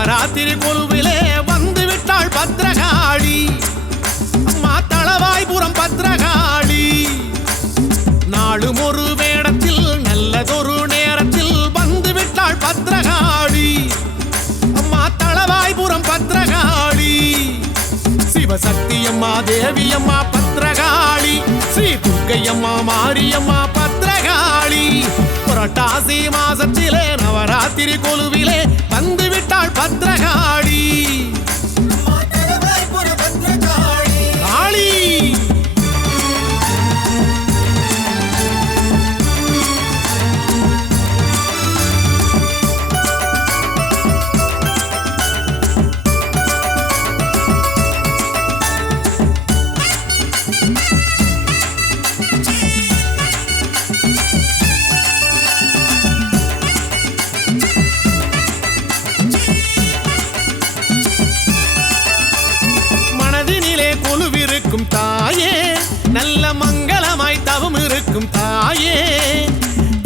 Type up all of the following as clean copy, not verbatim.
நவராத்திரி கொலுவிலே வந்து விட்டாள் பத்ரகாளி. அம்மா தளவாய்புரம் பத்ரகாளி. நாளும் ஒரு வேடத்தில் நல்லதொரு நேரத்தில் வந்து விட்டாள் பத்ரகாளி. அம்மா தளவாய்புரம் பத்ரகாளி. சிவசக்தியம்மா தேவியம்மா பத்ரகாளி. ஸ்ரீ துர்க்கையம்மா மாரியம்மா பத்ரகாளி. புரட்டாசி மாசத்திலே நவராத்திரி கொலுவிலே வந்து விட்டாள் பத்ரகாளி. காளி தாயே நல்ல மங்களமாய் தவம் இருக்கும் தாயே.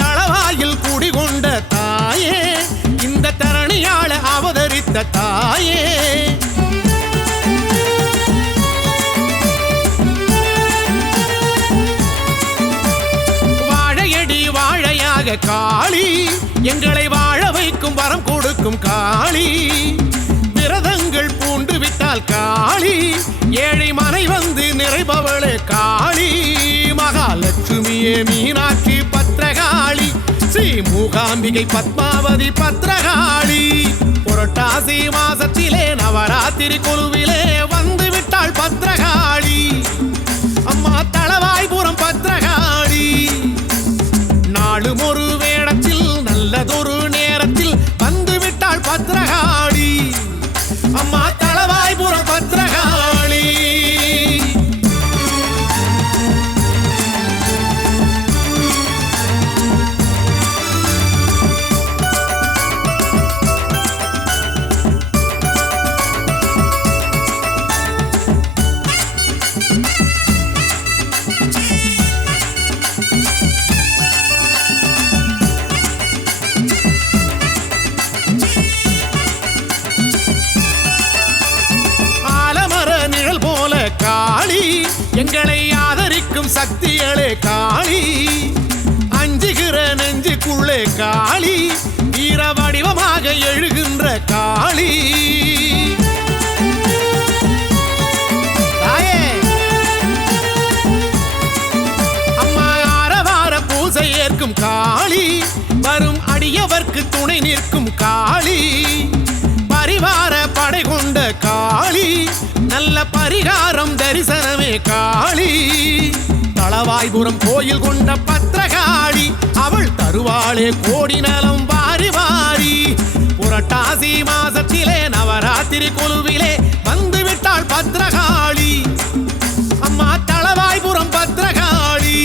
தளவாயில் குடிகொண்ட தாயே இந்த தரணியாள அவதரித்த தாயே. வாழையடி வாழையாக காளி எங்களை வாழ வைக்கும் வரம் கொடுக்கும் காளி. விரதங்கள் பூண்டு விட்டால் காளி ஏழை மனை வந்து நிறைபவளே காளி. மகாலட்சுமியே மீனாட்சி பத்ரகாளி. ஸ்ரீ மூகாம்பிகை பத்மாவதி பத்ரகாளி. புரட்டாசி மாசத்திலே நவராத்திரி கொலுவிலே வந்து விட்டாள் பத்ரகாளி. அம்மா தளவாய்புரம் பத்ரகாளி. நாளும் ஒரு வேடத்தில் நல்லதொரு நேரத்தில் வந்து விட்டாள் பத்ரகாளி. அம்மா தளவாய்புரம் பத்ரகாளி. எங்களை ஆதரிக்கும் சக்திகளே காளி. அஞ்சுகிற நெஞ்சுக்குள்ளே காளி. வீர வடிவமாக எழுகின்ற காளி. அம்மா ஆரவார பூசை ஏற்கும் காளி. வரும் அடியவர்க்கு துணை நிற்கும் காளி. பரிவார படை கொண்ட காளி. நல்ல பரிகாரம் தரிசனமே காளி. தளவாய்புரம் கோயில் கொண்ட பத்ரகாளி. அவள் தருவாளே கோடி நலம் வாரி வாரி. புரட்டாசி மாசத்திலே நவராத்திரி கொலுவிலே வந்து விட்டாள் பத்ரகாளி. அம்மா தளவாய்புரம் பத்ரகாளி.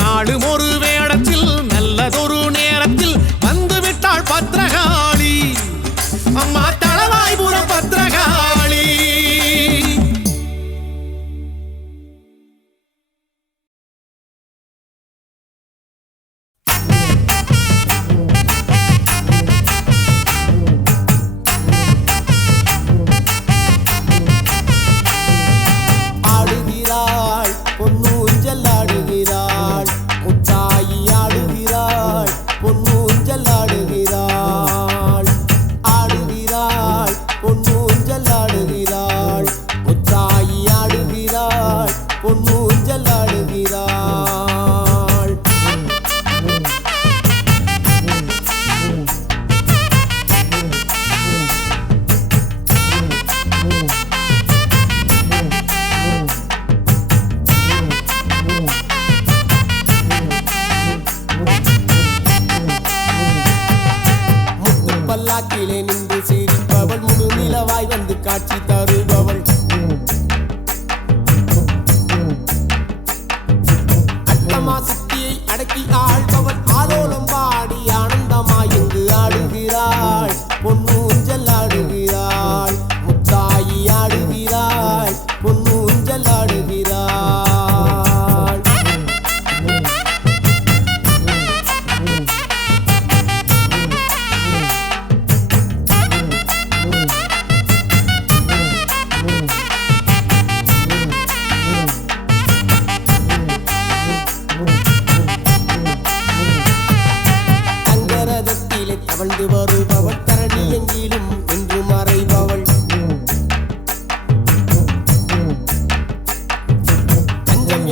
நாளும் ஒரு வேடத்தில் நல்லதொரு நேரத்தில் வந்து விட்டாள் பத்ரகாளி. அம்மா தளவாய்புரம் பத்ரகாளி. ஆடுகிறாள் பொன்னூஞ்சல் ஆடுகிறாள். முத்தாயி ஆடுகிறாள் பொன்னூஞ்சல் ஆடுகிறாள். ஆடுகிறாள் பொன்னூஞ்சல் ஆடுகிறாள். முத்தாயி ஆடுகிறாள் பொன்னூஞ்சல் ஆடுகிறாள். பல்லாக்கிலே நின்று சிரிப்பவள். முழு நிலவாய் வந்து காட்சி தருபவள். அட்டமா சக்தியை அடக்கி ஆள்பவள். ஆலோலம் பாடி ஆனந்தமாய் இங்கு ஆடுகிறாள் பொன்னூஞ்சல் ஆடுகிறாள். முத்தாயி ஆடுகிறாள் பொன்னூஞ்சல் ஆடுகிறாள்.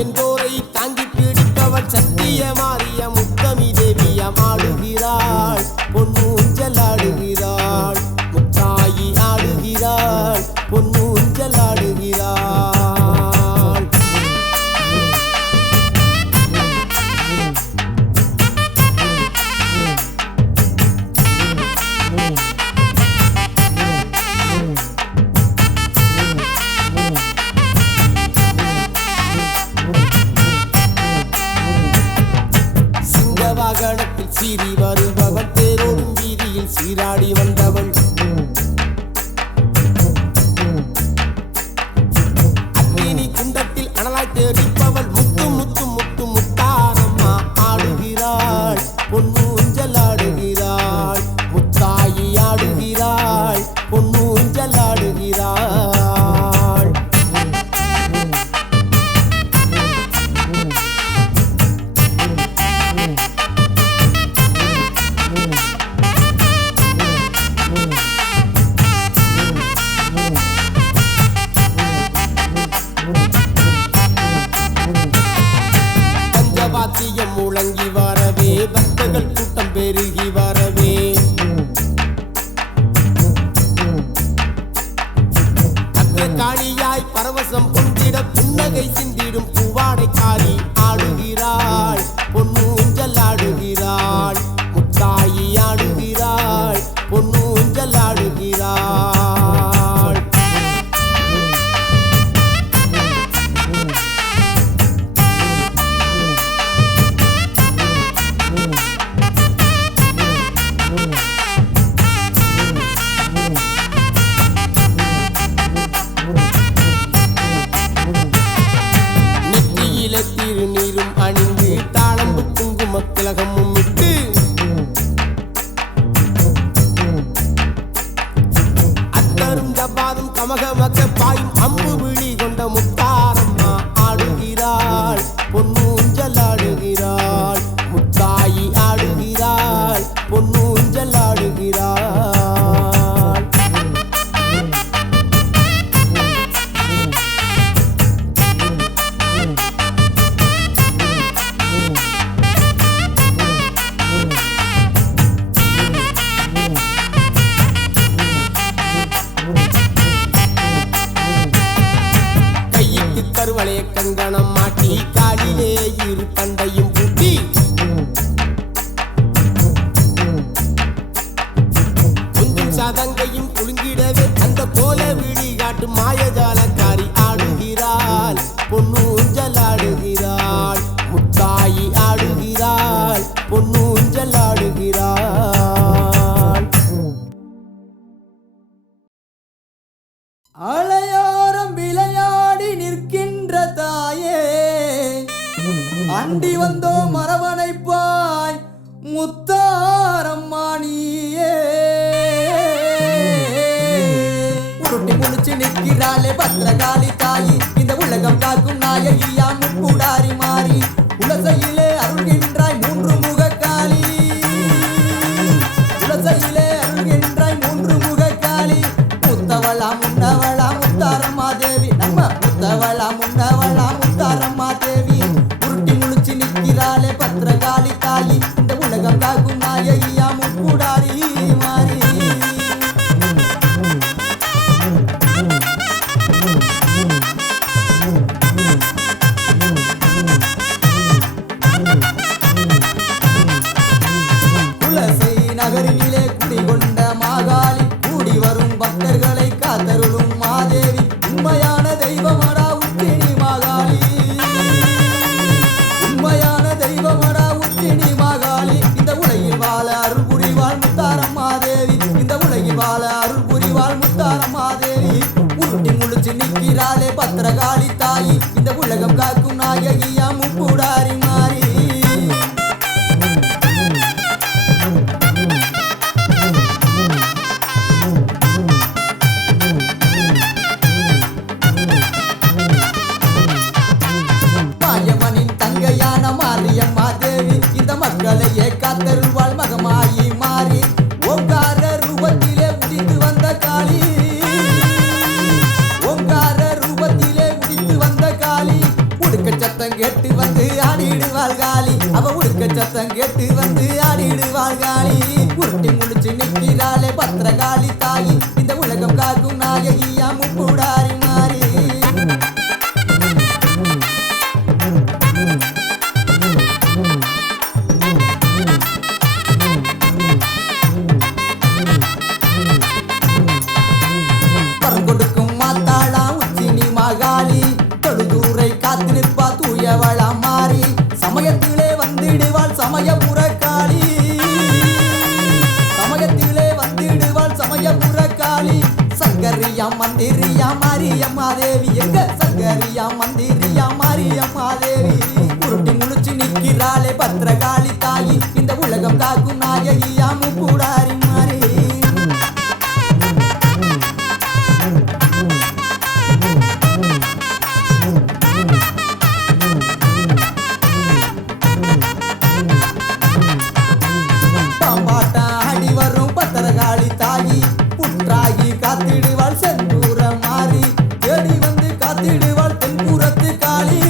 என்போரை தாங்கி பிடிப்பவள் சத்திய மாறிய முத்தமி தேவியம் ஆடுகிறாள் பொன்னூஞ்சல் ஆடுகிறாள் முத்தாயி ஆடுகிறாள் பொன்னூஞ்சல் ஆடுகிறாள் வாகனத்தில் சீறி வருபவள் தேரோடும் வீதியில் சீராடி வந்தவள் அக்னி குண்டத்தில் அனலாய் தெரிப்பவள் முத்து முத்து முத்து முத்தாரம்மா ஆடுகிறாள் பொன்னூஞ்சல் ஆடுகிறாள் முத்தாயி ஆடுகிறாள் பொன்னூஞ்சல் ஆடுகிறாள் பஞ்சவாத்தியம் முழங்கி வரவே பக்தர்கள் கூட்டம் பெருகி வரவே காளியாய் பரவசம் கொண்டிட புன்னகை சிந்திடும் பூவாடை காளி ஆடுகிறாள் பொன்னூஞ்சல் ஆடுகிறாள் முத்தாயி ஆடுகிறாள் பொன்னூஞ்சல் ஆடுகிறாள் திருநீரும் அணிந்து தாளம்பு குங்கும திலகமும் விட்டு அத்தரும் ஜபாதும் கமகமக்க பாயும் அம்பு விழி கொண்ட முத்தாரம்மா ஆடுகிறாள் பொன்னூஞ்சல் ஆடுகிறாள் முத்தாயி ஆடுகிறாள் பொன்னூஞ்சல் ஆடுகிறாள் கருவளைய கங்கணம் மாட்டி காலிலே இரு தண்டையும் பூட்டி கொஞ்சம் சதங்கையும் குலுங்கிடவே அந்த கோல விழி காட்டு மாயஜாலக்காரி ஆடுகிறாள் பொன்னூஞ்சல் ஆடுகிறாள் முத்தாயி ஆடுகிறாள் பொன்னூஞ்சல் ஆடுகிறாள் அலையோரம் விளையாடி நிற்கின்ற தாயே அண்டி வந்தோ மரவணைப்பாய் முத்தாரம்மானியே உருட்டி முடிச்சு நிற்கிறாளே பத்திரகாளி தாயி இந்த உலகம் காக்கும் நாயகியா முக்கூடாரி மாறி உலசையிலே அருள்கின்றாய் மூன்று முகக்காளி உலசையிலே அருள்கின்றாய் மூன்று முகக்காளி முத்தவளா முன்னவளா முத்தாரம்மா தேவி நம்ம முத்தவளா முன்னவளா முத்தாரம்மா தேவி உருட்டி முழிச்சு நிற்கிறாளே பத்திரகாளி தாயி இந்த உலகம் காக்கும் நாயகியா முக்கூடாரி மாறி குலசை நகரினிலே குடிகொண்ட மாகாளி கூடி வரும் பக்தர்களை காத்தருளும் மாதேவி உண்மையான தெய்வமடா உத்தினி மாகாளி உண்மையான தெய்வமடா உத்தினி மாகாளி இந்த உலகில் வாழ அருள் புரிவாள் முத்தாரம்மா தேவி இந்த உலகில் வாழ அருள் புரிவாள் முத்தாரம்மா தேவி உருட்டி முழிச்சு நிற்கிறாளே பத்திரகாளி தாயி இந்த உலகம் காக்கும் நாயகியா முக்கூடாரி மாறி மாயமனின் தங்கையான மாரியம்மா தேவி இந்த மக்களையே காத்தருள்வாள் மகமாயி மாறி ஓங்கார ரூபத்திலே உதித்து வந்த காளி ஓங்கார ரூபத்திலே உதித்து வந்த காளி உடுக்க சத்தம் சத்தம் கேட்டு வந்து ஆடிடுவாள் காளி அவ உடுக்க சத்தம் கேட்டு வந்து ஆடிடுவாள் காளி உருட்டி முடிச்சு நிற்கிறாளே பத்திரகாளி தாயி இந்த உலகம் காக்கும் நாயகியா முப்புடாரி மாறி கொடுக்கும் மாத்தாளா உச்சினி மகாளி தொழுதூரை காத்து நிற்பா தூயவளா மாறி சமயத்திலே வந்திடுவாள் சமயபுர காளி சமயத்திலே வந்திடுவாள் சமயபுர காளி சங்கரியா மந்திரியா மாரியம்மா தேவி எங்க சங்கரியா மந்திரியா மாரியம்மா தேவி உருட்டி முழிச்சு நிற்கிறாளே பத்திரகாளி தாயி இந்த உலகம் காக்கும் நாயகியா முப்புடாரி மாறி பத்திரகாளி தாயி புற்றாகி காத்திடுவாள் செந்தூர மாறி தேடி வந்து காத்திடுவாள் தென்புறத்து காளி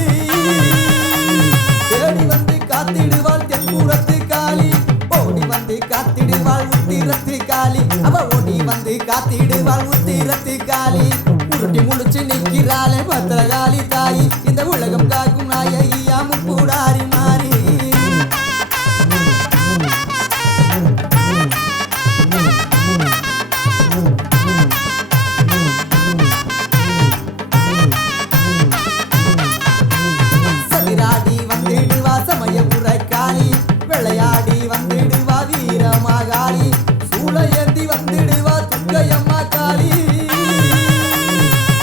தேடி வந்து காத்திடுவாள் தென்புறத்து காளி ஓடி வந்து காத்திடுவாள் உத்திரத்து காளி அவ ஓடி வந்து காத்திடுவாள் உத்திரத்து காளி உருட்டி முழிச்சு நிற்கிறாளே பத்திரகாளி தாயி இந்த உலகம் காக்கும் நாயகியா முப்புடாரி மாறி சதிராடி வந்திடுவா சமயபுர காளி விளையாடி வந்திடுவா வீரமாகாளி சூளையேந்தி வந்திடுவா துர்க்கையம்மா காளி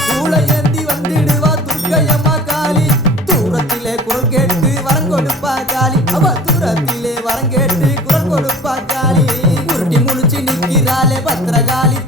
சூளையேந்தி வந்திடுவா துர்க்கையம்மா காளி தூரத்திலே குரல் கேட்டு வரம் கொடுப்பா காளி அவ தூரத்திலே வரம் கேட்டு குரல் கொடுப்பா காளி உருட்டி முழிச்சு நிற்கிறாளே பத்திரகாளி